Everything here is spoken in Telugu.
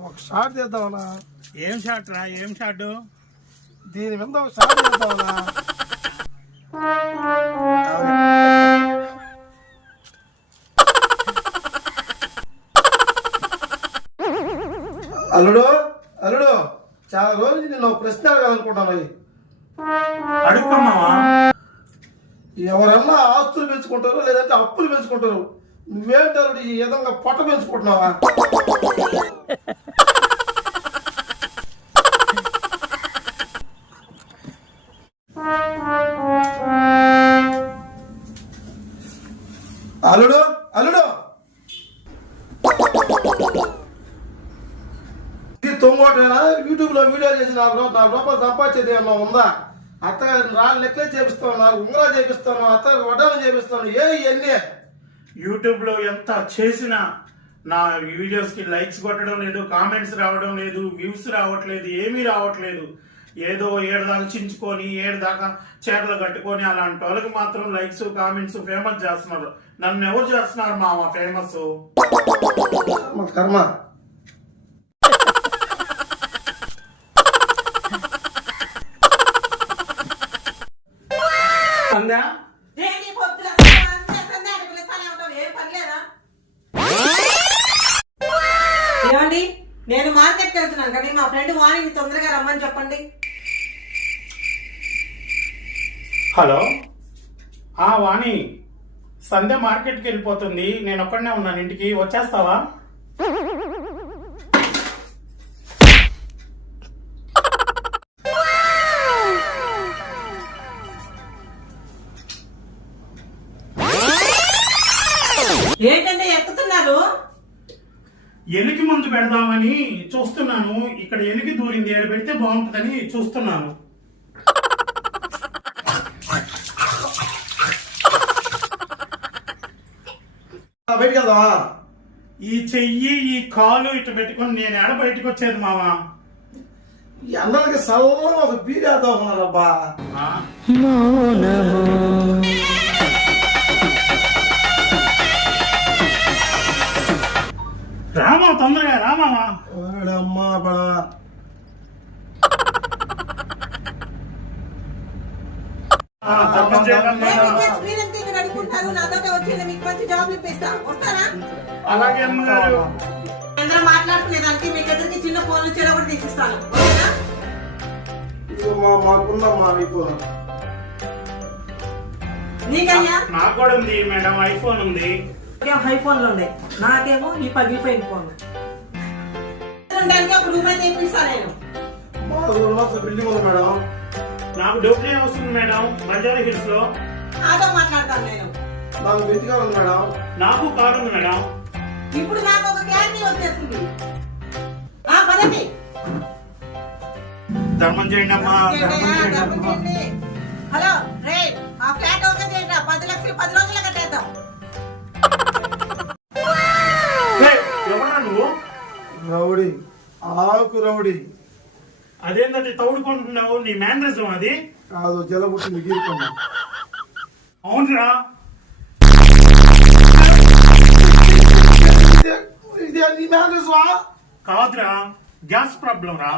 ఒక షాట్ చేద్దామన్నా ఏం షాట్ రా? ఏం షాట్? దీని మీద ఒక షాట్ చేద్దామన్నా అల్లుడు అల్లుడు చాలా రోజులు నేను ఒక ప్రశ్న అడగాలనుకుంటాను అడుక్కమ్మావా ఎవరన్నా ఆస్తులు పెంచుకుంటారు లేదంటే అప్పులు పెంచుకుంటారు నువ్వేంటి అల్లుడు ఈ విధంగా పొట్ట పెంచుకుంటున్నావా? అల్లుడు అల్లుడు. ఇది తొంగోటేనా? యూట్యూబ్లో వీడియో చేసి నాకు రూ- నాలుగు రూపాయలు సంపాదించేది ఏమన్నా ఉందా? అత్త రాళ్ళు నెక్లెస్ చేపిస్తాను నాకు ఉంగరా చేపిస్తాను అత్త వడ్డాలు చేపిస్తాను ఏ ఇవన్నీ యూట్యూబ్లో ఎంత చేసినా నా వీడియోస్కి లైక్స్ కొట్టడం లేదు కామెంట్స్ రావడం లేదు వ్యూస్ రావట్లేదు ఏమీ రావట్లేదు. ఏదో ఏడు దాకా చించుకొని ఏడు దాకా చీరలు కట్టుకొని అలాంటి వాళ్ళకి మాత్రం లైక్స్ కామెంట్స్ ఫేమస్ చేస్తున్నారు. నన్ను ఎవరు చేస్తున్నారు మామ ఫేమస్ మా కర్మ. సంధ్య? నేను మార్కెట్కి వెళ్తున్నాను కానీ మా ఫ్రెండ్ వాణిని తొందరగా రమ్మని చెప్పండి. హలో? ఆ వాణి. సంధ్య మార్కెట్కి వెళ్ళిపోతుంది. నేను ఒక్కడనే ఉన్నాను ఇంటికి. వచ్చేస్తావా? ఏంటంటే ఎక్కుతున్నారు? ఎనికి ముందు పెడదామని చూస్తున్నాను. ఇక్కడ ఎనికి దూరింది. ఏడు పెడితే బాగుంటుందని చూస్తున్నాను ఆ, బయటికి వెళ్దామా? ఈ చెయ్యి ఈ కాలు ఇటు పెట్టుకొని నేను ఏడ బయటకు వచ్చేది మావా? ఈ అందరికి సల్లంగా ఒక బీడి వేద్దాం ఉన్నారబ్బా ఆ? రామా తొందరగా రామావా అమ్మా బడా ఆ, తప్పని చేయడం లేదా? అడుగుకుంటారు నాతో వచ్చి మీకు మంచి జాబ్ ఇప్పిస్తా. వస్తారా? అలాగే అమ్మగారు అందరూ మాట్లాడుకునేదానికి మీకు ఎదురుకి చిన్న ఫోన్లు చెర కూడా తీసిస్తాను. ఓకేనా? ఇదిగో మా మాకుందమ్మా మీకు నీకయ్యా? నాకు కూడా ఉంది మేడం ఐఫోన్ ఉంది. హై ఫోన్లు ఉన్నాయి. నాకేమో ఈ పగిలిపోయిన ఫోన్ ఉండడానికి ఒక రూమ్ అయితే ఇప్పిస్తా నేను మా ఊళ్ళో బిల్డింగ్ ఉంది మేడం. నాకు డబ్బులే వస్తుంది మేడం? బంజారా హిల్స్లో నాతో మాట్లాడతాను నేను. నాకు వెతిగా ఉంది మేడం. నాకు కారు ఉంది మేడం. ఇప్పుడు నాకు ఒక వచ్చేసింది. ఆ పదండి. ధర్మం చేయండి అమ్మా ధర్మం చేయండి అమ్మా. హలో రే ఆ ఫ్లాట్ ఓకే చేయండి పది లక్షలు పది రోజులు కట్టేద్దాం. ఎవరా నువ్వు? రౌడీ ఆకు రౌడీ. అదేంటంటే తౌడుకుంటున్నావు నీ మేనరిజం అది? కాదు జలబుట్టింది గీరుకున్నా. అవునరా. కాదురా గ్యాస్ ప్రాబ్లం రా